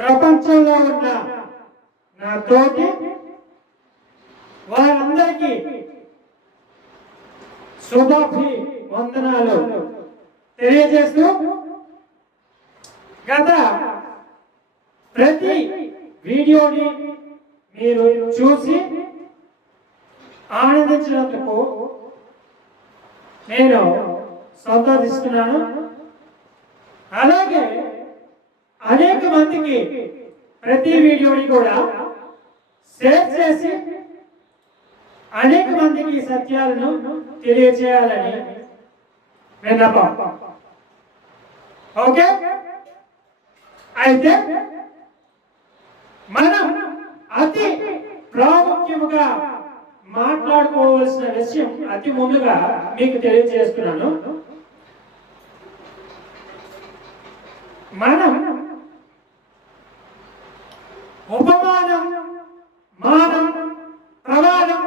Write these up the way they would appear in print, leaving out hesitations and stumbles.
ప్రపంచంలో ఉన్న నా తోటి వారందరికీ శుభాభి వందనాలు తెలియజేస్తూ గత ప్రతి వీడియోని మీరు చూసి ఆనందించినందుకు నేను సంతోషిస్తున్నాను. అలాగే అనేక మందికి ప్రతి వీడియోని కూడా షేర్ చేసి అనేక మందికి ఈ సత్యాలను తెలియజేయాలని విన్నపం. ఓకే, అయితే మనం అతి ప్రాముఖ్యముగా మాట్లాడుకోవాల్సిన విషయం అతి ముందుగా మీకు తెలియజేస్తున్నాను. మనం ఉపమానం, మానం, ప్రమాణం,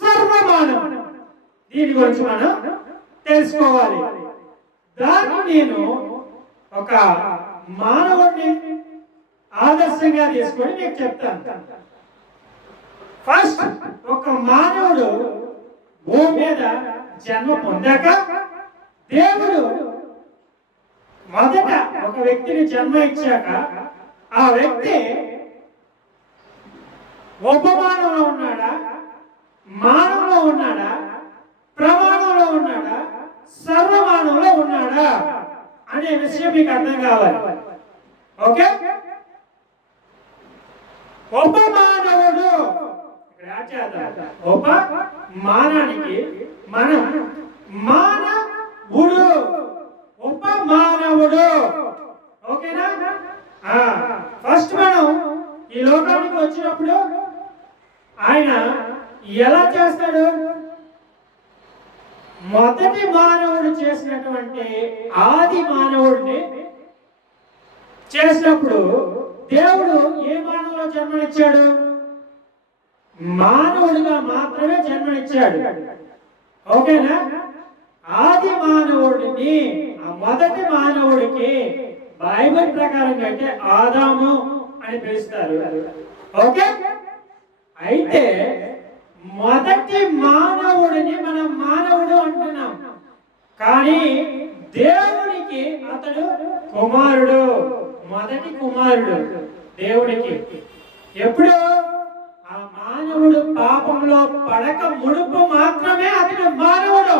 సర్వమానం దీని గురించి మనం తెలుసుకోవాలి. దాన్ని నేను ఒక మానవుడిని ఆదర్శంగా తీసుకొని మీకు చెప్తాను. ఫస్ట్, ఒక మానవుడు భూమి మీద జన్మ పొందాక దేవుడు మొదట ఒక వ్యక్తిని జన్మ ఇచ్చాక ఆ వ్యక్తి ఉపమానంలో ఉన్నాడా, మానంలో ఉన్నాడా, ప్రమాణంలో ఉన్నాడా, సర్వమానంలో ఉన్నాడా అనే విషయం మీకు అర్థం కావాలి. ఓకే, ఉపమానవుడు ఉపమానానికి మనం మానవుడు, ఉపమానవుడు. ఓకేనా? ఫస్ట్ మనం ఈ లోకానికి వచ్చినప్పుడు ఆయన ఎలా చేస్తాడు? మొదటి మానవుడు చేసినటువంటి ఆది మానవుడిని చేసినప్పుడు దేవుడు ఏ మానవులో జన్మనిచ్చాడు? మానవుడిగా మాత్రమే జన్మనిచ్చాడు. ఓకేనా? ఆది మానవుడిని, ఆ మొదటి మానవుడికి బైబిల్ ప్రకారం అంటే ఆదాము అని పిలుస్తారు. ఓకే, అయితే మొదటి మానవుడిని మనం మానవుడు అంటున్నాం, కానీ దేవుడికి అతడు కుమారుడు, మొదటి కుమారుడు దేవుడికి. ఎప్పుడు? ఆ మానవుడు పాపంలో పడక మునుపు మాత్రమే అతడు మానవుడు,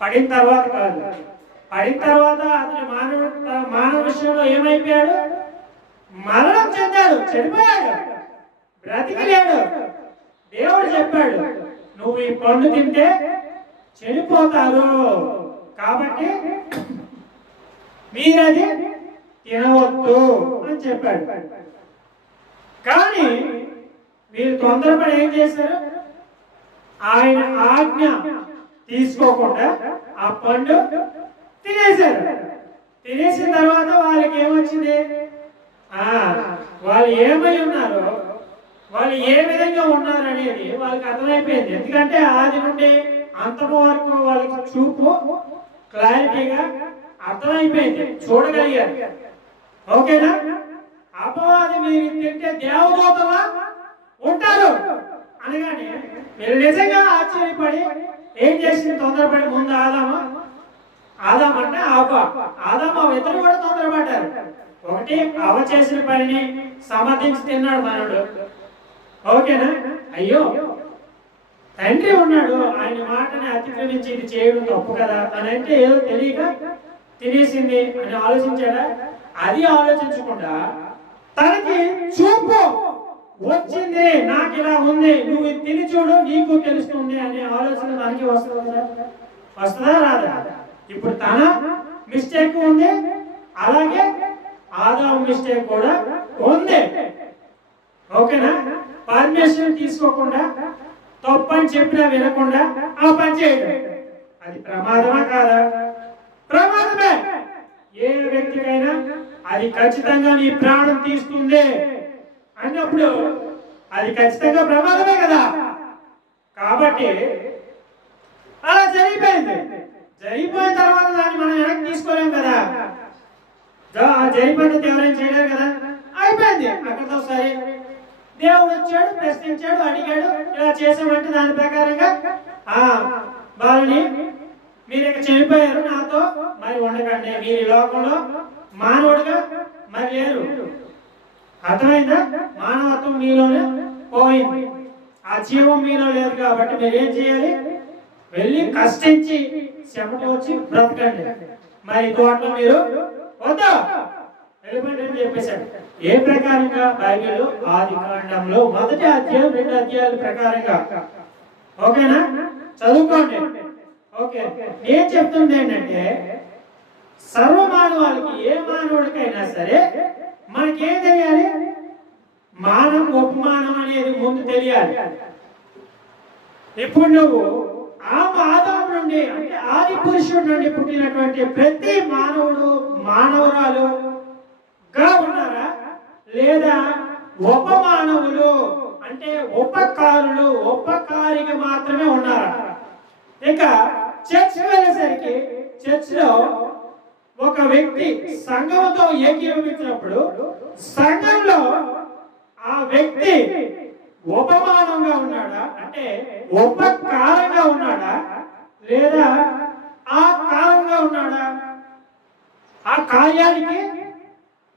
పడిన తర్వాత కాదు. పడిన తర్వాత అతని మానవ విషయంలో ఏమైపోయాడు? మరణం చెందాడు, చనిపోయాడు, బ్రతికిలేడు. దేవుడు చెప్పాడు, నువ్వు ఈ పండు తింటే చనిపోతారు, కాబట్టి మీరది తినవద్దు అని చెప్పాడు. కానీ వీళ్ళు తొందరపడి ఏం చేశారు? ఆయన ఆజ్ఞ తీసుకోకుండా ఆ పండు తినేశారు. తినేసిన తర్వాత వాళ్ళకి ఏమొచ్చింది? వాళ్ళు ఏమై ఉన్నారో, వాళ్ళు ఏ విధంగా ఉన్నారు అనేది వాళ్ళకి అర్థమైపోయింది. ఎందుకంటే ఆది నుండి అంతము వరకు వాళ్ళకి చూపు క్లారిటీగా అర్థమైపోయింది, చూడగలిగారు. ఓకేనా? అపవాది మీరు తింటే దేవదూతలా ఉంటారు అనగానే మీరు నిజంగా ఆశ్చర్యపడి ఏం చేసింది? తొందరపడి ముందు ఆదామ అంటే ఆదామ ఇద్దరు కూడా తొందరపడ్డారు. ఒకటి అవ చేసిన పనిని సమర్థించి తిన్నాడు మనడు. ఓకేనా? అయ్యో, తండ్రి ఉన్నాడు, ఆయన మాటని అతిక్రమించి ఇది చేయడం తప్పు కదా అని అంటే ఏదో తెలియక తినేసింది అని ఆలోచించాడా? అది ఆలోచించకుండా తనకి చూపు వచ్చింది, నాకు ఇలా ఉంది, నువ్వు తిని చూడు నీకు తెలుస్తుంది అనే ఆలోచన తనకి వస్తుందా రాదా? ఇప్పుడు తన మిస్టేక్ ఉంది, అలాగే ఆదాము మిస్టేక్ కూడా ఉంది. ఓకేనా? పర్మిషన్ తీసుకోకుండా, తప్పని చెప్పినా వినకుండా ఆ పని చేయడం అది ప్రమాదమా కాదా? ప్రమాదమే. ఏ వ్యక్తికైనా అది ఖచ్చితంగా నీ ప్రాణం తీస్తుంది అన్నప్పుడు అది ఖచ్చితంగా ప్రమాదమే కదా. కాబట్టి అలా జరిగిపోయింది. జరిగిపోయిన తర్వాత దాన్ని మనం వెనక్కి తీసుకోలేం కదా. జరిగిపోతే ఎవరైనా చేయలేరు కదా, అయిపోయింది అక్కడితో సరే. దేవుడు వచ్చాడు, ప్రశ్నించాడు, అడిగాడు, ఇలా చేసామంటే దాని ప్రకారంగా వాళ్ళని మీరు ఇక చనిపోయారు, నాతో మరి ఉండకండి, మీరు ఈ లోకంలో మానవుడిగా మరి లేరు. అర్థమైందా? మానవత్వం మీలోనే పోయింది, ఆ జీవం మీలో లేదు. కాబట్టి మీరు ఏం చేయాలి? వెళ్ళి కష్టించి చెమట వచ్చి బ్రతకండి. మరి తోటలో మీరు వద్దా వెళ్ళిపోండి అని చెప్పేశాడు. ఏ ప్రకారంగా? బైబిల్ ఆది కాండంలో 1వ అధ్యాయం 2వ అధ్యాయాల ప్రకారంగా. ఓకేనా? చదువుకోండి. ఓకే, నేను చెప్తుంది ఏంటంటే సర్వమానవాళికి, ఏ మానవుడికైనా సరే మనకేం తెలియాలి? మానం ఉపమానం అనేది ముందు తెలియాలి. ఇప్పుడు నువ్వు ఆదాము నుండి, అంటే ఆది పురుషుడి నుండి పుట్టినటువంటి ప్రతి మానవుడు మానవురాలుగా ఉన్నారా, లేదా ఉపమానవులు అంటే ఉపకారులు, ఉపకారికి మాత్రమే ఉన్నారా? ఇక చర్చ్ వెళ్ళేసరికి చర్చ్లో ఒక వ్యక్తి సంఘంతో ఏకీభవించినప్పుడు సంఘంలో ఆ వ్యక్తి ఉపమానంగా ఉన్నాడా, అంటే ఉపకారంగా ఉన్నాడా, లేదా ఆ కారంగా ఉన్నాడా? ఆ కార్యానికి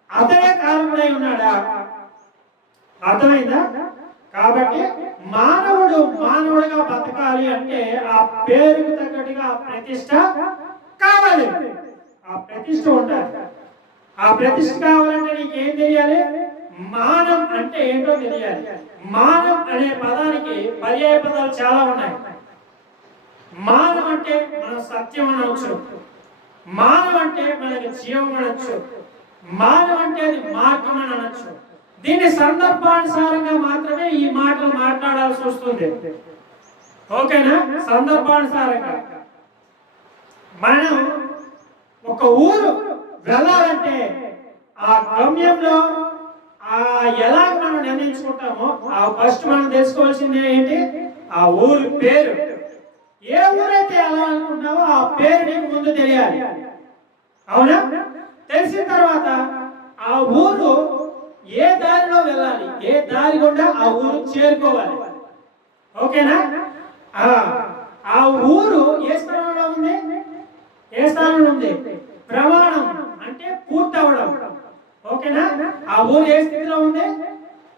అతనే కారణమై ఉన్నాడా? అర్థమైందా? కాబట్టి మానవుడుగా బతకాలి అంటే ఆ పేరుకు తగ్గట్టుగా ఆ ప్రతిష్ట కావాలి, ఆ ప్రతిష్ట ఉండాలి. ఆ ప్రతిష్ట కావాలంటే నీకేం తెలియాలి? మానం అంటే ఏంటో తెలియాలి. మానం అనే పదానికి పర్యాయ పదాలు చాలా ఉన్నాయి. మానం అంటే మనం సత్యం అనవచ్చు, మానం అంటే మనకి జీవం అనొచ్చు, మానం అంటే అది మార్గం అని అనొచ్చు. దీని సందర్భానుసారంగా మాత్రమే ఈ మాటలు మాట్లాడాల్సి వస్తుంది. ఓకేనా? సందర్భానుసారంగా. మనం ఒక ఊరు వెళ్ళాలంటే ఆ గమ్యంలో ఎలా మనం నిర్ణయించుకుంటామో ఫస్ట్ మనం తెలుసుకోవాల్సింది ఏంటి? ఆ ఊరి పేరు. ఏ ఊరైతే వెళ్ళాలనుకుంటున్నావో ఆ పేరు నీకు ముందు తెలియాలి. అవునా? తెలిసిన తర్వాత ఆ ఊరు ఏ దారిలో వెళ్ళాలి, ఏ దారి గుండా ఆ ఊరు చేరుకోవాలి. ఓకేనా? ఆ ఊరు ఏ స్థానంలో ఉంది? ఏ స్థానంలో ఉంది? ప్రమాణం అంటే పూర్తవడం. ఓకేనా? ఆ ఊరు ఏ స్థితిలో ఉంది?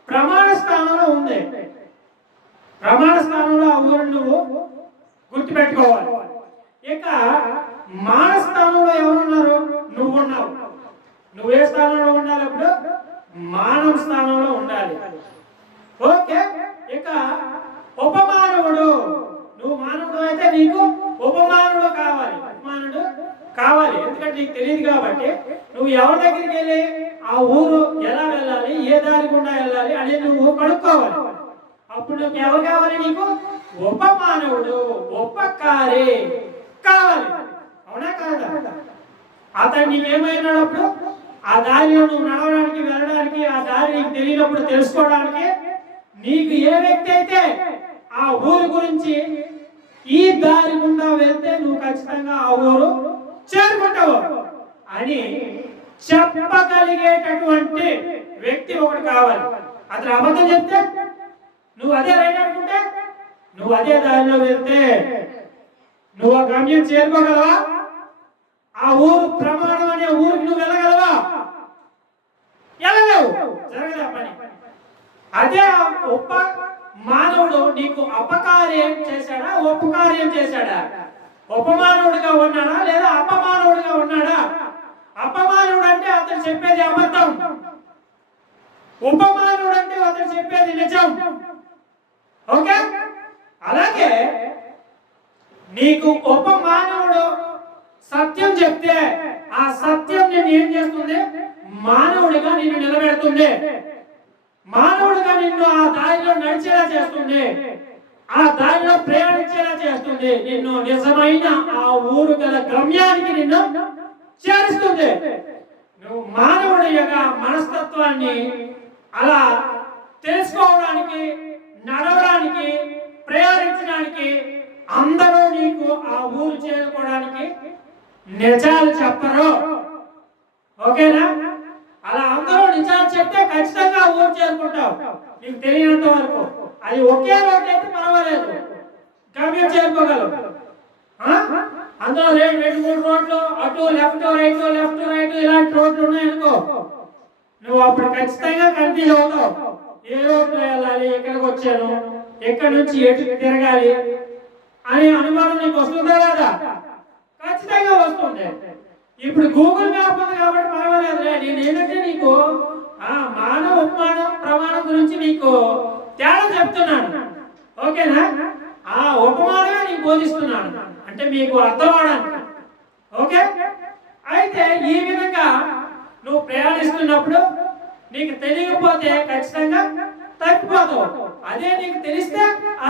ప్రమాణ స్థానంలో ఉంది. ప్రమాణ స్థానంలో ఆ ఊరు నువ్వు గుర్తుపెట్టుకోవాలి. ఇక మాన స్థానంలో ఎవరున్నారు? నువ్వు ఉన్నావు. నువ్వు ఏ స్థానంలో ఉండాలి? అప్పుడు మానవ స్థానంలో ఉండాలి. ఓకే. ఇక ఉపమానవుడు, నువ్వు మానవుడు అయితే నీకు ఉపమానుడు కావాలి. ఉపమానుడు కావాలి, ఎందుకంటే నీకు తెలియదు కాబట్టి నువ్వు ఎవరి దగ్గరికి వెళ్ళి ఆ ఊరు ఎలా వెళ్ళాలి, ఏ దారి గుండా వెళ్ళాలి అనేది నువ్వు కనుక్కోవాలి. అప్పుడు నువ్వు ఎవరు కావాలి? నీకు ఉపమానవుడు, ఉపకారి కావాలి. అవునా కాదా? అతను నీకేమైనాడు? అప్పుడు ఆ దారిలో నువ్వు నడవడానికి, వెళ్ళడానికి, ఆ దారి నీకు తెలియనప్పుడు తెలుసుకోవడానికి నీకు ఏ వ్యక్తి అయితే ఆ ఊరు గురించి ఈ దారి గుండా వెళ్తే నువ్వు ఖచ్చితంగా ఆ ఊరు చేరుకుంటావు అని చెప్పగలిగేటటువంటి వ్యక్తి ఒకటి కావాలి. అతను అబద్ధం చెప్తే నువ్వు అదే రైట్ అనుకుంటే, నువ్వు అదే దారిలో వెళ్తే నువ్వు ఆ గమ్యం చేరుకోగలవా? ఆ ఊరు ప్రమాణం అనే ఊరికి నువ్వు వెళ్ళగలవా? వెళ్ళలేవు, జరగదా పని. అదే మానవుడు నీకు అపకార్యం చేశాడా, ఉపకార్యం చేశాడా? ఉపమానవుడిగా ఉన్నాడా లేదా అపమానవుడిగా ఉన్నాడా? అపమానవుడు అంటే అతను చెప్పేది అబద్ధం, ఉపమానవుడు అంటే అతను చెప్పేది నిజం. ఓకే? అలాగే నీకు ఉపమానవుడు సత్యం చెప్తే ఆ సత్యం నిన్ను ఏం చేస్తుంది? మానవుడిగా నిన్ను నిలబెడుతుంది, మానవుడిగా నిన్ను ఆ దారిలో నడిచేలా చేస్తుంది, ఆ దారిలో ప్రయాణించేలా చేస్తుంది, నిన్ను నిజమైన ఆ ఊరు గల గమ్యానికి నిన్ను చేరుస్తుంది. నువ్వు మానవుడి యొక్క మనస్తత్వాన్ని అలా తెలుసుకోవడానికి, నడవడానికి, ప్రయాణించడానికి అందరూ నీకు ఆ ఊరు చేరుకోవడానికి నిజాలు చెప్పరు. ఓకేనా? అలా అందరూ నిజాలు చెప్తే ఖచ్చితంగా ఊరు చేరుకుంటావు నీకు తెలియనంత వరకు. అది ఒకే రోడ్డు అయితే పర్వాలేదు, గమ్యం చేరుకోగలవు. అందులో రెండు మూడు రోడ్లు అటు లెఫ్ట్ రైట్ ఇలాంటి రోడ్లు ఉన్నాయనుకో, నువ్వు అప్పుడు ఖచ్చితంగా కన్ఫ్యూజ్ అవుతావు. ఏ రోడ్లో వెళ్ళాలి, ఎక్కడికి వచ్చాను, ఎక్కడి నుంచి ఎటు తిరగాలి అనే అనుమానం నీకు వస్తుందా లేదా? ఖచ్చితంగా వస్తుంది. ఇప్పుడు గూగుల్ మ్యాప్ ఉంది కాబట్టి పర్వాలేదులే. నేను ఏంటంటే నీకు మానవ ఉపమానం ప్రమాణం గురించి నీకు తేడా చెప్తున్నాను, ఓకేనా? ఆ ఉపమానమే నీకు బోధిస్తున్నాను, అంటే మీకు అర్థం అవడానికి. ఓకే, అయితే ఈ విధంగా నువ్వు ప్రయాణిస్తున్నప్పుడు నీకు తెలియకపోతే ఖచ్చితంగా తప్పిపోతావు. అదే నీకు తెలిస్తే ఆ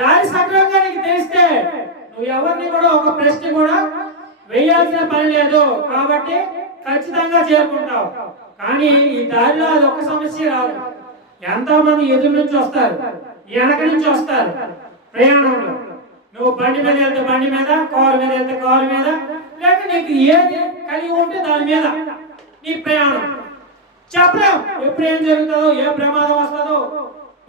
దారి సక్రమంగా నీకు తెలిస్తే నువ్వు ఎవరిని కూడా ఒక ప్రశ్న కూడా వేయాల్సిన పని లేదు, కాబట్టి ఖచ్చితంగా చేరుకుంటావు. కానీ ఈ దారిలో అది ఒక సమస్య రాదు. ఎంతో మంది ఎదురు నుంచి వస్తారు, వెనక నుంచి వస్తారు ప్రయాణంలో. నువ్వు బండి మీద వెళ్తే బండి మీద, కారు మీద వెళ్తే కారు మీద, లేక నీకు ఏది కలిగి ఉంటే దాని మీద నీ ప్రయాణం. చెప్పలేం ఎప్పుడు ఏం జరుగుతుందో, ఏ ప్రమాదం వస్తుందో,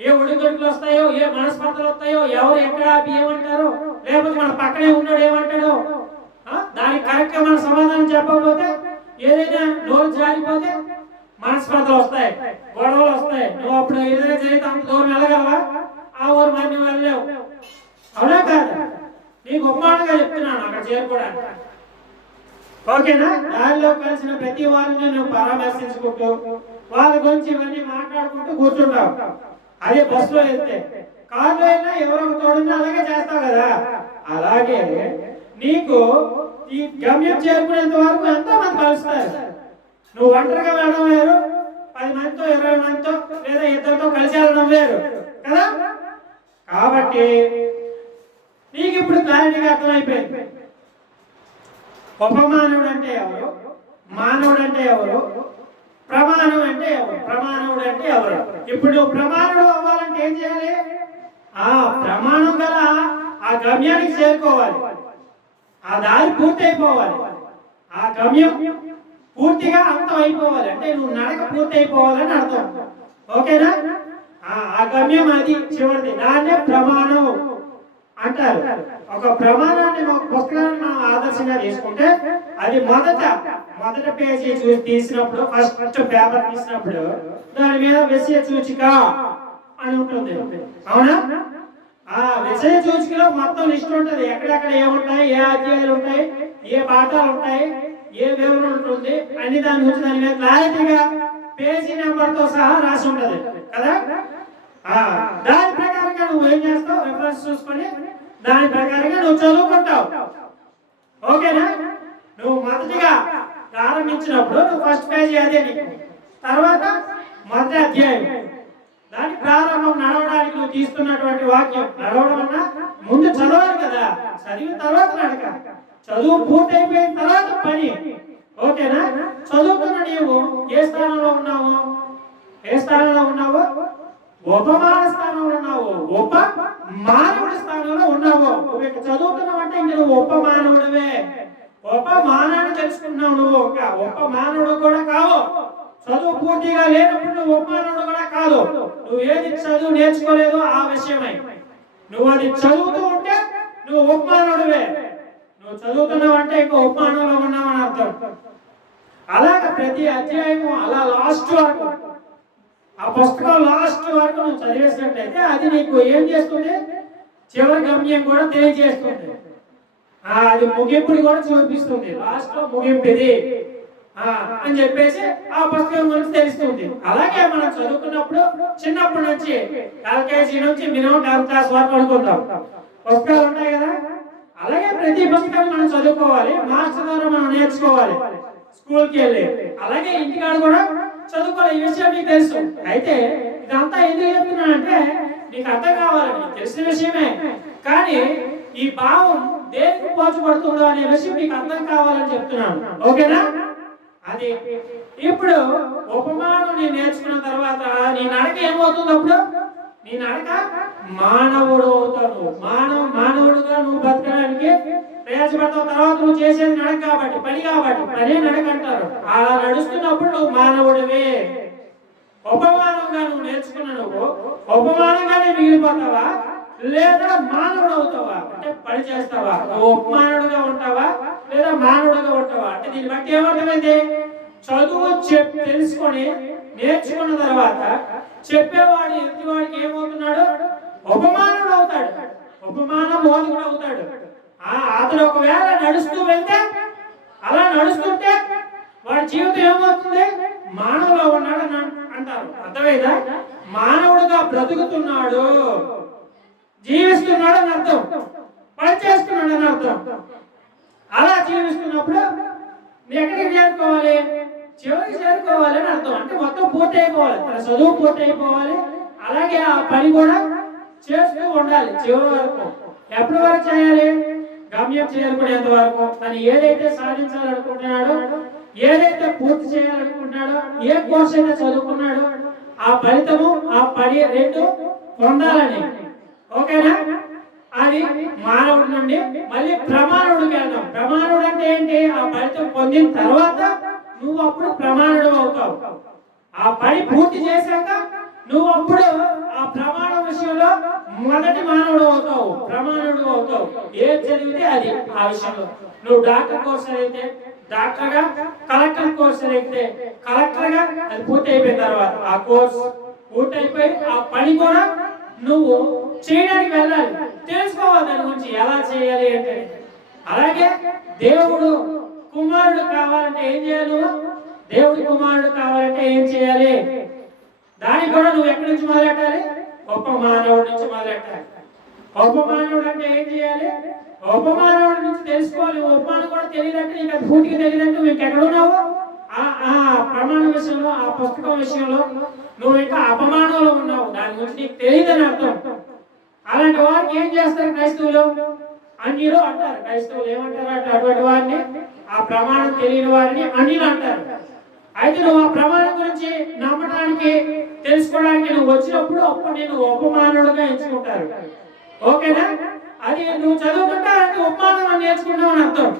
ఏ ఒడిదొడుకులు వస్తాయో, ఏ మనస్పర్ధలు వస్తాయో, ఎవరు ఎక్కడ ఏమంటారో, లేకపోతే మన పక్కనే ఉన్నాడు ఏమంటాడో, దానికి కరెక్ట్గా మన సమాధానం చెప్పకపోతే, ఏదైనా నోరు జారిపోతే మనస్పర్ధలు వస్తాయి, గొడవలు వస్తాయి. నువ్వు అప్పుడు ఏదైనా జరిగితే అంత దూరం వెళ్ళగలవా? ఆ ఊరు మరి నువ్వు వెళ్ళలేవు, అవునా కాదు? నీకు ఉపమానంగా చెప్తున్నాను అక్కడ చేరుకోవడానికి, ఓకేనా? దారిలో కలిసిన ప్రతి వారిని నువ్వు పరామర్శించుకుంటూ వాళ్ళ గురించి ఇవన్నీ మాట్లాడుకుంటూ కూర్చుంటావు. అదే బస్సులో వెళ్తే, కారులో వెళ్ళినా ఎవరో తోడున్నా అలాగే చేస్తావు కదా. అలాగే నీకు ఈ గమ్యం చేరుకునేంత వరకు ఎంతో మంది కలుస్తారు. నువ్వు ఒంటరిగా వెళ్ళడం వేరు, 10 మందితో 20 మందితో లేదా ఇద్దరితో కలిసి వెళ్ళడం వేరు కదా. కాబట్టి నీకు ఇప్పుడు క్లారిటీగా అర్థమైపోయింది, ఉపమానవుడు అంటే ఎవరు, మానవుడు అంటే ఎవరు, ప్రమాణం అంటే ఎవరు, ప్రమాణవుడు అంటే ఎవరు. ఇప్పుడు నువ్వు ప్రమాణుడు అవ్వాలంటే ఏం చేయాలి? ఆ ప్రమాణం గల ఆ గమ్యానికి చేరుకోవాలి, ఆ దారి పూర్తయిపోవాలి, ఆ గమ్యం పూర్తిగా అంతం అయిపోవాలి, అంటే నువ్వు నడక పూర్తి అయిపోవాలని అర్థం, ఓకేనా? ఆ గమ్యం అది చివరిది, దాన్నే ప్రమాణం అంటారు. ఒక ప్రమాణాన్ని ఒక పుస్తకాన్ని మనం ఆదర్శంగా తీసుకుంటే అది మొదటి పేజీ తీసినప్పుడు, ఫస్ట్ పేపర్ తీసినప్పుడు దాని మీద విషయ సూచిక అని ఉంటుంది, అవునా? ఆ విషయ సూచికలో మొత్తం లిస్ట్ ఉంటుంది, ఎక్కడెక్కడ ఏముంటాయి, ఏ అధ్యాయాలు ఉంటాయి, ఏ పాఠాలు ఉంటాయి, ఏ వివరణ ఉంటుంది అన్ని దాని గురించి దాని మీద క్లారిటీగా పేజీ నెంబర్ తో సహా రాసి ఉంటది కదా. దాని ప్రకారంగా నువ్వు ఏం చేస్తావు, రిఫరెన్స్ చూసుకొని దాని ప్రకారంగా నువ్వు చదువుకుంటావు, ఓకేనా? నువ్వు మొదటిగా ప్రారంభించినప్పుడు నువ్వు ఫస్ట్ పేజీ అదే నీకు, తర్వాత మొదటి అధ్యాయం, దాని ప్రారంభం నడవడానికి నువ్వు తీసుకున్నటువంటి వాక్యం. నడవడం అన్నా ముందు చదవాలి కదా, చదివిన తర్వాత నడక, చదువు పూర్తయిపోయిన తర్వాత పని, ఓకేనా? చదువుతున్న నీవు ఏ స్థానంలో ఉన్నావు? ఉపమాన స్థానంలో ఉన్నావు, ఉపమానవుడి స్థానంలో ఉన్నావు. నువ్వు ఇక్కడ చదువుతున్నావు అంటే ఇంక నువ్వు ఉపమానవుడివే, ఉపమానాన్ని తెలుసుకున్నావు. నువ్వు ఒక ఉపమానవుడు కూడా కావు, చదువు పూర్తిగా లేనప్పుడు నువ్వు ఉపమానవుడు కూడా కాదు. నువ్వు ఏది చదువు నేర్చుకోలేదో ఆ విషయమై నువ్వు అది చదువుతూ ఉంటే నువ్వు ఉపమానవుడివే. నువ్వు చదువుతున్నావు అంటే ఇంకో ఉపమానంలో ఉన్నావని అర్థం. అలాగే ప్రతి అధ్యాయము అలా లాస్ట్ వరకు, ఆ పుస్తకం లాస్ట్ వరకు నువ్వు చదివేసినట్లయితే అది నీకు ఏం చేస్తుంది, చివరి గమ్యం కూడా తెలియజేస్తుంది. అది ముగింపుని కూడా చూపిస్తుంది, లాస్ట్ లో ముగింపు ఇది అని చెప్పేసి ఆ పుస్తకం గురించి తెలుస్తుంది. అలాగే మనం చదువుకున్నప్పుడు చిన్నప్పటి నుంచి ఎల్కేజీ నుంచి మినిమం 10th క్లాస్ వరకు అనుకుందాం, పుస్తకాలు ఉంటాయి కదా. అలాగే ప్రతి పుస్తకాన్ని మనం చదువుకోవాలి, మాస్టర్ ద్వారా మనం నేర్చుకోవాలి, స్కూల్కి వెళ్ళి. అలాగే ఇంటికాడ కూడా చదువుకోవాలి, ఈ విషయం నీకు తెలుసు. అయితే ఇదంతా ఎందుకు చెప్తున్నానంటే నీకు అర్థం కావాలి, నీకు తెలిసిన విషయమే, కానీ ఈ భావం దేనికి పోచబడుతుందో అనే విషయం నీకు అర్థం కావాలని చెప్తున్నాను, ఓకేనా? అది ఇప్పుడు ఉపమానం నేను నేర్చుకున్న తర్వాత నీ నడక ఏమవుతుంది? అప్పుడు నీ నడక మానవుడు అవుతావు. మానవుడుగా నువ్వు బతకడానికి ప్రయాసపడతావు, తర్వాత నువ్వు చేసేది నడక కాబట్టి, పని కాబట్టి, పనే నడక అంటారు. అలా నడుస్తున్నప్పుడు నువ్వు మానవుడివే. ఉపమానంగా నువ్వు నేర్చుకున్న నువ్వు ఉపమానంగానే మిగిలిపోతావా, లేదా మానవుడు అవుతావా? అంటే పని చేస్తావా? నువ్వు ఉపమానుడుగా ఉంటావా లేదా మానవుడుగా ఉంటావా? అంటే దీన్ని బట్టి ఏమర్థమైంది? చదువు తెలుసుకొని నేర్చుకున్న తర్వాత చెప్పేవాడు ఎదుటివాడికి ఏమవుతున్నాడు? ఉపమానుడు అవుతాడు, ఉపమాన బోధకుడు అవుతాడు. అతను ఒకవేళ నడుస్తూ వెళ్తే, అలా నడుస్తుంటే వాడి జీవితం ఏమవుతుంది? మానవులో ఉన్నాడు అంటారు. అర్థమైందా? మానవుడుగా బ్రతుకుతున్నాడు, జీవిస్తున్నాడు అని అర్థం, పని చేస్తున్నాడు అని అర్థం. అలా జీవిస్తున్నప్పుడు ఎక్కడికి చేరుకోవాలి? చివరికి చేరుకోవాలి అని అర్థం. అంటే మొత్తం పూర్తి అయిపోవాలి, తన చదువు పూర్తి అయిపోవాలి, అలాగే ఆ పని కూడా చేస్తూ ఉండాలి చివరి వరకు. ఎప్పటి వరకు చేయాలి? గమ్యం చేరుకునేంత వరకు. తను ఏదైతే సాధించాలనుకుంటున్నాడో, ఏదైతే పూర్తి చేయాలనుకుంటున్నాడో, ఏ కోర్స్ అయితే చదువుకున్నాడో ఆ ఫలితము, ఆ పని రెండు పొందాలని. ఓకేనా? అది మానవుడి నుండి మళ్ళీ ప్రమాణుడికి వెళ్దాం. ప్రమాణుడు అంటే ఏంటి? ఆ ఫలితం పొందిన తర్వాత నువ్వు అప్పుడు ప్రమాణుడు అవుతావు. ఆ పని పూర్తి చేశాక నువ్వు అప్పుడు ఆ ప్రమాణ విషయంలో మొదటి మానవుడు అవుతావు, ప్రమాణుడు అవుతావు. ఏది చదివితే అది ఆ విషయంలో. నువ్వు డాక్టర్ కోర్స్ చదివితే డాక్టర్ గా, కలెక్టర్ కోర్స్ చదివితే కలెక్టర్ గా, అది పూర్తి అయిపోయిన తర్వాత ఆ కోర్స్ పూర్తి అయిపోయి ఆ పని కూడా నువ్వు చేయడానికి వెళ్ళాలి, తెలుసుకోవాలి దాని గురించి ఎలా చేయాలి అంటే. అలాగే దేవుడు కుమారుడు కావాలంటే ఏం చేయాలి? దేవుడి కుమారుడు కావాలంటే ఏం చేయాలి? దానికి కూడా నువ్వు ఎక్కడి నుంచి మొదలెట్టాలి? గొప్ప మానవుడి నుంచి మొదలెట్టాలి. గొప్ప మానవుడు అంటే ఏం చేయాలి? గొప్ప మానవుడి నుంచి తెలుసుకోవాలి. ఉపమానం కూడా తెలియదంటే, నీకు అది పూర్తిగా తెలియదంటే నువ్వు ఇంకెక్కడున్నావు? ఆ ప్రమాణ విషయంలో, ఆ పుస్తకం విషయంలో నువ్వు ఇంకా అపమానంలో ఉన్నావు, దాని గురించి నీకు తెలియదని అర్థం. అలాంటి వారికి ఏం చేస్తారు క్రైస్తవులు? అన్యులు అంటారు. క్రైస్తవులు ఏమంటారు అంటే అటువంటి వారిని, ఆ ప్రమాణం తెలియని వారిని అన్యులు అంటారు. అయితే నువ్వు ఆ ప్రమాణం గురించి నమ్మడానికి, తెలుసుకోవడానికి నువ్వు వచ్చినప్పుడు అప్పుడు నేను ఉపమానుడుగా ఎంచుకుంటారు. ఓకేనా? అది నువ్వు చదువుకుంటా అంటే ఉపమానం నేర్చుకుంటావు అని అర్థం.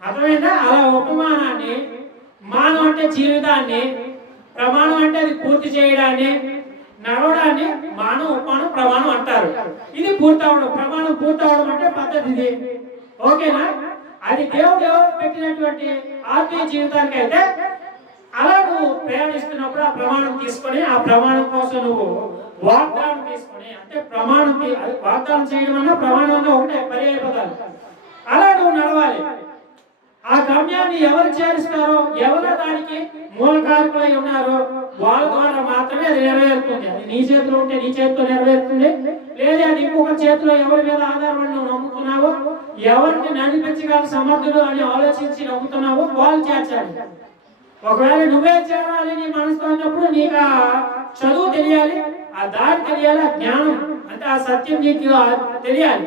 అర్థమైందా? అలా ఉపమానాన్ని, మానం అంటే జీవితాన్ని, ప్రమాణం అంటే అది పూర్తి చేయడాన్ని, నడవడాన్ని మానవ ఉపమానం ప్రమాణం అంటారు. ఇది పూర్తవడం, ప్రమాణం పూర్తవడం అంటే పద్ధతి ఇది. ఓకేనా? అది దేవుడు పెట్టినటువంటి ఆత్మీయ జీవితానికి అయితే అలా నువ్వు ప్రయాణిస్తున్నప్పుడు ఆ ప్రమాణం తీసుకొని, ఆ ప్రమాణం కోసం నువ్వు వాగ్దానం తీసుకొని, అంటే ప్రమాణం వాగ్దానం చేయడం అన్న ప్రమాణంగా ఒకటే పర్యాయ పదాలు. అలా నువ్వు నడవాలి. ఆ గమ్యాన్ని ఎవరు చేరుస్తారో, ఎవరు దానికి మూలకారకులై ఉన్నారో వాళ్ళ ద్వారా మాత్రమే అది నెరవేరుతుంది. అది నీ చేతిలో ఉంటే నీ చేతిలో నెరవేరుతుంది, లేదా అది ఇంకొక చేతిలో ఎవరి మీద ఆధారపడి నువ్వు నమ్ముతున్నావో, ఎవరిని నడిపించగల సమర్థులు అని ఆలోచించి నమ్ముతున్నావో వాళ్ళు చేర్చాలి. ఒకవేళ నువ్వే చేరాలి నీ మనసుతో అన్నప్పుడు నీకు ఆ చదువు తెలియాలి, ఆ దారి తెలియాలి, ఆ జ్ఞానం అంటే ఆ సత్యం నీకు తెలియాలి.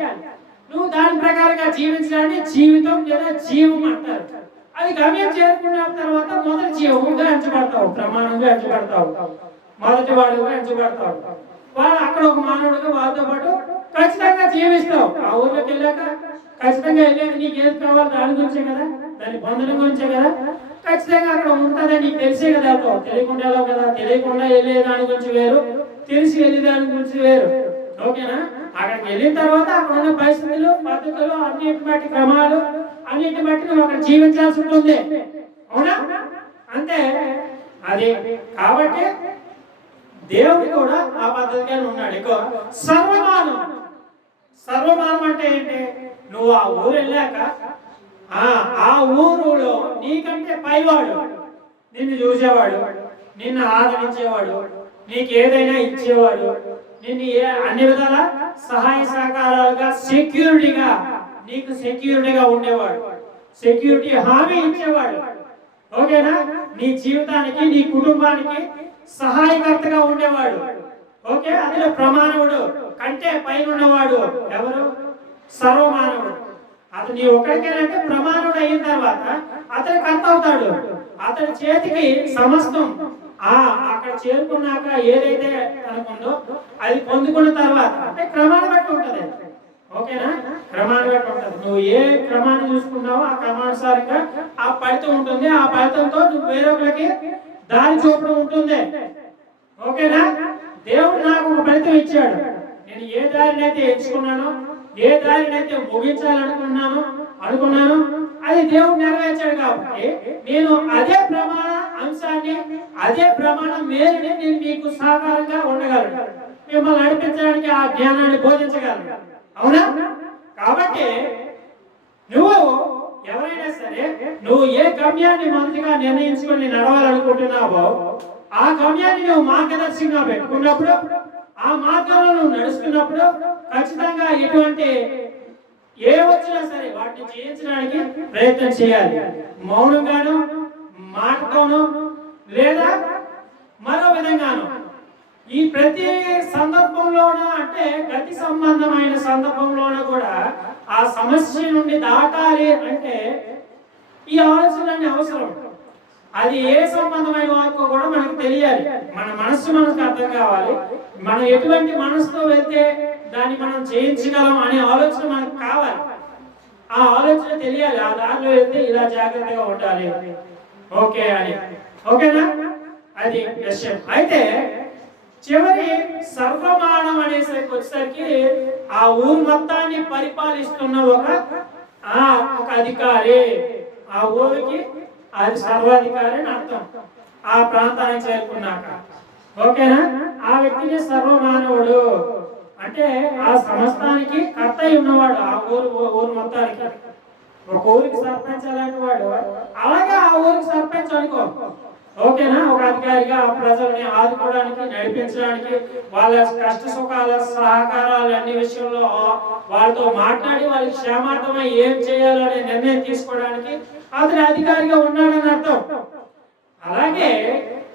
నువ్వు దాని ప్రకారంగా జీవించడాన్ని జీవితం లేదా జీవం అంటారు. అది గమ్యం చేరుకున్న తర్వాత మొదటి జీవముగా ఎంచబడతావు, ప్రమాణంగా ఎంచబడతావు, మొదటి వాడుగా ఎంచబడతావు. వాళ్ళు అక్కడ ఒక మానవుడిగా వాళ్ళతో పాటు ఖచ్చితంగా జీవిస్తావు. ఆ ఊర్లోకి వెళ్ళాక ఖచ్చితంగా వెళ్ళేది నీకు ఏది కావాలి దాని గురించే కదా, దాన్ని పొందడం గురించే కదా. ఖచ్చితంగా అక్కడ ఉంటుందని నీకు తెలిసే కదా వెళ్తావు. తెలియకుండా వెళ్ళావు కదా. తెలియకుండా వెళ్ళే దాని గురించి వేరు, తెలిసి వెళ్ళే దాని గురించి వేరు. ఓకేనా? అక్కడికి వెళ్ళిన తర్వాత అక్కడ ఉన్న పరిస్థితులు, పద్ధతులు, అన్నిటి బట్టి క్రమాలు, అన్నిటి బట్టి నువ్వు అక్కడ జీవించాల్సి ఉంటుంది. అవునా? అంటే అది కాబట్టి దేవుడు కూడా ఆ పద్ధతిగానే ఉన్నాడు. ఎక్కువ సర్వమానం. సర్వమానం అంటే ఏంటి? నువ్వు ఆ ఊరు వెళ్ళాక ఆ ఊరులో నీకంటే పైవాడు, నిన్ను చూసేవాడు, నిన్ను ఆదరించేవాడు, నీకు ఏదైనా ఇచ్చేవాడు, నిన్ను అన్ని విధాల సహాయ సహకారాలుగా సెక్యూరిటీగా, నీకు సెక్యూరిటీగా ఉండేవాడు, సెక్యూరిటీ హామీ ఇచ్చేవాడు. ఓకేనా? నీ జీవితానికి, నీ కుటుంబానికి సహాయకర్తగా ఉండేవాడు. ఓకే? అందులో ప్రమాణవుడు కంటే పైన ఉన్నవాడు ఎవరు? సర్వమానవుడు. అతను నీ ఒక్కడికేనంటే ప్రమాణుడు అయిన తర్వాత అతని కర్త అవుతాడు. అతని చేతికి సమస్తం అక్కడ చేరుకున్నాక ఏదైతే అనుకుందో అది పొందుకున్న తర్వాత అంటే క్రమాన్ని బట్టి ఉంటది. ఓకేనా? క్రమానుగతం ఉంటుంది. నువ్వు ఏ క్రమాన్ని చూసుకున్నావో ఆ క్రమానుసారంగా ఆ ఫలితం ఉంటుంది. ఆ ఫలితంతో నువ్వు వేరొకరికి దారి చూపడం ఉంటుంది. ఓకేనా? దేవుడు నాకు ఒక ఫలితం ఇచ్చాడు. నేను ఏ దారిని అయితే ఎంచుకున్నానో, ఏ దారిని అయితే ముగించాలనుకున్నాను అది దేవుడు నెరవేర్చాడు. కాబట్టి నేను అదే ప్రమాణ అంశాన్ని, అదే ప్రమాణ మేలుని నేను మీకు సహకారంగా ఉండగలను, మిమ్మల్ని నడిపించడానికి ఆ జ్ఞానాన్ని బోధించగలను. అవునా? కాబట్టి నువ్వు ఎవరైనా సరే నువ్వు ఏ గమ్యాన్ని మొదటిగా నిర్ణయించుకొని నడవాలనుకుంటున్నావో ఆ గమ్యాన్ని నువ్వు మార్గదర్శకంగా పెట్టుకున్నప్పుడు, ఆ మార్గంలో నువ్వు నడుస్తున్నప్పుడు ఖచ్చితంగా ఎటువంటి ఏ వచ్చినా సరే వాటిని చేయించడానికి ప్రయత్నం చేయాలి. మౌనంగాను, మాటతోనూ లేదా మరో విధంగాను. ఈ ప్రతి సందర్భంలోన అంటే గతి సంబంధమైన సందర్భంలోన కూడా ఆ సమస్య నుండి దాటాలి అంటే ఈ ఆలోచనలన్నీ అవసరం. అది ఏ సంబంధమైన వారికో కూడా మనకు తెలియాలి. మన మనస్సు మనకు అర్థం కావాలి. మనం ఎటువంటి మనసుతో వెళ్తే దాన్ని మనం చేయించగలం అనే ఆలోచన మనకు కావాలి. ఆ ఆలోచన తెలియాలి. ఆ దారిలో వెళ్తే ఇలా జాగ్రత్తగా ఉండాలి, ఓకే అని. ఓకేనా? అది విషయం. అయితే చివరి సర్వమానం అనేసరికి వచ్చేసరికి ఆ ఊరు మొత్తాన్ని పరిపాలిస్తున్న ఒక అధికారి, ఆ ఊరికి అది సర్వాధికారి అని అర్థం. ఆ ప్రాంతానికి చేరుకున్నాక ఓకేనా? ఆ వ్యక్తిని సర్వమానవుడు అంటే ఆ సమస్తానికి కర్త ఉన్నవాడు. ఆ ఊరు మొత్తానికి ఒక ఊరికి సర్పంచ్ అలాంటి వాడు. అలాగే ఆ ఊరికి సర్పంచ్ అనుకో, ఓకేనా? ఒక అధికారిగా ఆ ప్రజల్ని ఆదుకోవడానికి, నడిపించడానికి, వాళ్ళ కష్ట సుఖాల సహకారాలు అన్ని విషయంలో వాళ్ళతో మాట్లాడి వాళ్ళ క్షేమార్థమై ఏం చేయాలో అనే నిర్ణయం తీసుకోవడానికి అతని అధికారిగా ఉన్నాడని అర్థం. అలాగే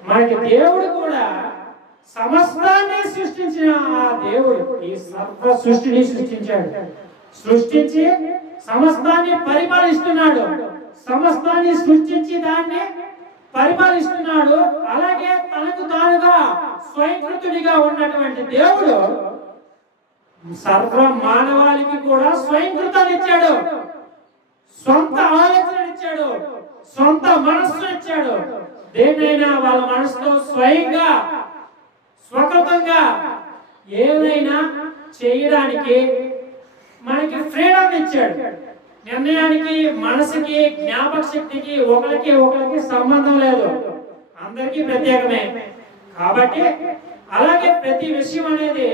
మనకి దేవుడు కూడా సమస్తాన్ని సృష్టించిన ఆ దేవుడు ఈ సర్వ సృష్టిని సృష్టించాడు. సృష్టించి సమస్తాన్ని పరిపాలిస్తున్నాడు. సమస్తాన్ని సృష్టించి దాన్ని పరిపాలిస్తున్నాడు. అలాగే తనకు తానుగా స్వయంకృతుడిగా ఉన్నటువంటి దేవుడు సర్వ మానవాళికి కూడా స్వయంకృతాన్ని ఇచ్చాడు, సొంత ఆలోచన ఇచ్చాడు, సొంత మనస్సు ఇచ్చాడు. దేన్నైనా వాళ్ళ మనసుతో స్వయంగా స్వకృతంగా ఏదైనా చేయడానికి మనకి ఫ్రీడమ్ ఇచ్చాడు. నిర్ణయానికి, మనసుకి, జ్ఞాపక శక్తికి ఒకరికి సంబంధం లేదు, అందరికీ ప్రత్యేకమే. కాబట్టి అలాగే ప్రతి విషయం అనేది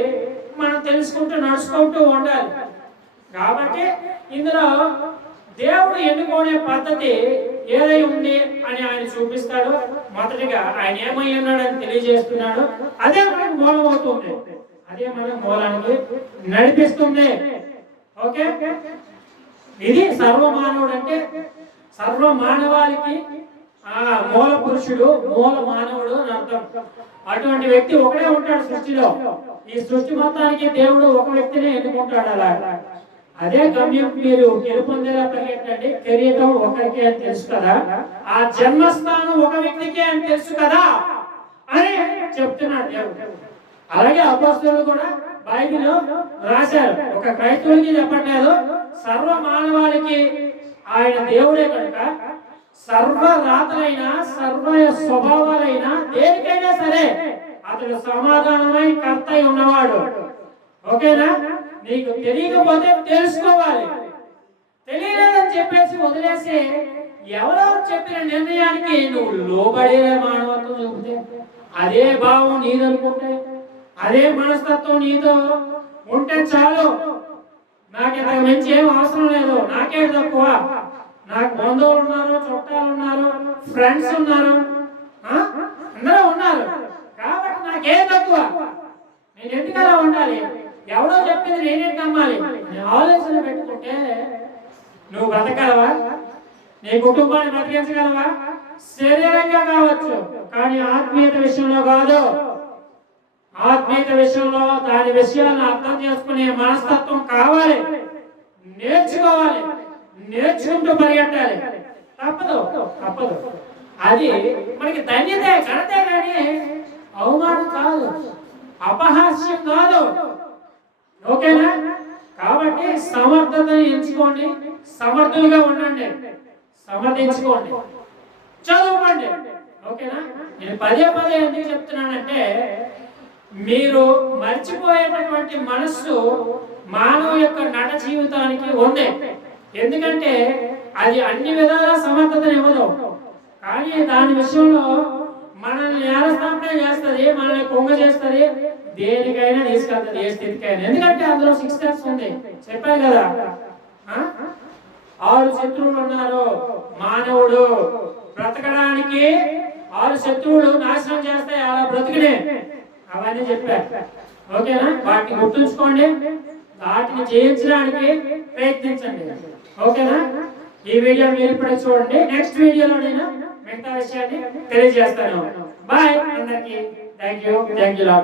మనం తెలుసుకుంటూ నడుచుకుంటూ ఉండాలి. కాబట్టి ఇందులో దేవుడు ఎన్నుకునే పద్ధతి ఏదై ఉంది అని ఆయన చూపిస్తాడు. మొదటిగా ఆయన ఏమై ఉన్నాడని తెలియజేస్తున్నాడు. అదే మనకు మూలం అవుతుంది, అదే మన మూలానికి నడిపిస్తుంది. ఓకే, ఇది సర్వమానవుడు అంటే సర్వ మానవాళికి మూల పురుషుడు, మూల మానవుడు అని అర్థం. అటువంటి వ్యక్తి ఒకడే ఉంటాడు సృష్టిలో. ఈ సృష్టి మొత్తానికి దేవుడు ఒక వ్యక్తిని ఎన్నుకుంటాడు. అలా అదే గమ్యం మీరు గెలుపొందేలా పరిగెట్టండి. కిరీటం ఒకరికి అని తెలుసు కదా, ఆ జన్మస్థానం ఒక వ్యక్తికి అని తెలుసు కదా అని చెప్తున్నాడు దేవుడు. అలాగే అపోస్తలులు కూడా బైబిల్లో రాశారు. ఒక క్రైస్తవుడికి చెప్పట్లేదు, సర్వ మానవాళికి ఆయన దేవుడే కనుక సర్వ రాతలైనా సర్వ స్వభావాలైనా దేనికైనా సరే అతడు సమాధానమై కర్త ఉన్నవాడు. ఓకేనా? నీకు తెలియకపోతే తెలుసుకోవాలి. తెలియలేదని చెప్పేసి వదిలేసి ఎవరో చెప్పిన నిర్ణయానికి నువ్వు లోబడే మానవత్వం చూపితే, అదే భావం నీదనుకుంటే, అదే మనస్తత్వం నీతో ఉంటే చాలు. నాకు ఇంతకు మించి ఏం అవసరం లేదు, నాకే తక్కువ, నాకు బంధువులు ఉన్నారు, చుట్టాలు ఉన్నారు, ఫ్రెండ్స్ ఉన్నారు, అందరూ ఉన్నారు, కాబట్టి నాకేం తక్కువ, నేను ఎందుకు అలా ఉండాలి, ఎవరో చెప్పింది నేనేం నమ్మాలి ఆలోచన పెట్టుకుంటే నువ్వు బ్రతకగలవా? నీ కుటుంబాన్ని బ్రతికించగలవా? శరీరంగా కావచ్చు, కానీ ఆత్మీయత విషయంలో కాదు. ఆత్మీయత విషయంలో దాని విషయాలను అర్థం చేసుకునే మనస్తత్వం కావాలి, నేర్చుకోవాలి, నేర్చుకుంటూ పరిగెట్టాలి. తప్పదు. అది మనకి ధన్యతే, ఘనతే, కానీ అవమానం కాదు, అపహాస్యం కాదు. ఓకేనా? కాబట్టి సమర్థతను ఎంచుకోండి, సమర్థులుగా ఉండండి, సమర్థించుకోండి, చదువుకోండి. ఓకేనా? నేను పదే పదే ఎందుకు చెప్తున్నానంటే మీరు మర్చిపోయేటటువంటి మనస్సు మానవ యొక్క నట జీవితానికి ఉంది. ఎందుకంటే అది అన్ని విధాల సమర్థతను ఇవ్వదు, కానీ దాని విషయంలో మనల్ని నేరస్థాపన చేస్తుంది, మనల్ని కొంగ చేస్తుంది, దేనికైనా తీసుకెళ్తుంది, ఏ స్థితికైనా. ఎందుకంటే అందులో 6 స్టెప్స్ ఉంది, చెప్పాను కదా. 6 శత్రువులు ఉన్నారు. మానవుడు బ్రతకడానికి 6 శత్రువులు నాశనం చేస్తాయి అలా బ్రతుకునే, అవన్నీ చెప్పారు. ఓకేనా? వాటిని గుర్తుంచుకోండి, వాటిని జయించడానికి ప్రయత్నించండి. ఓకేనా? ఈ వీడియో మీరు ఇప్పుడే చూడండి, నెక్స్ట్ వీడియోలో నేను మిగతా విషయాన్ని తెలియజేస్తాను. బాయ్ అందరికి. Thank you.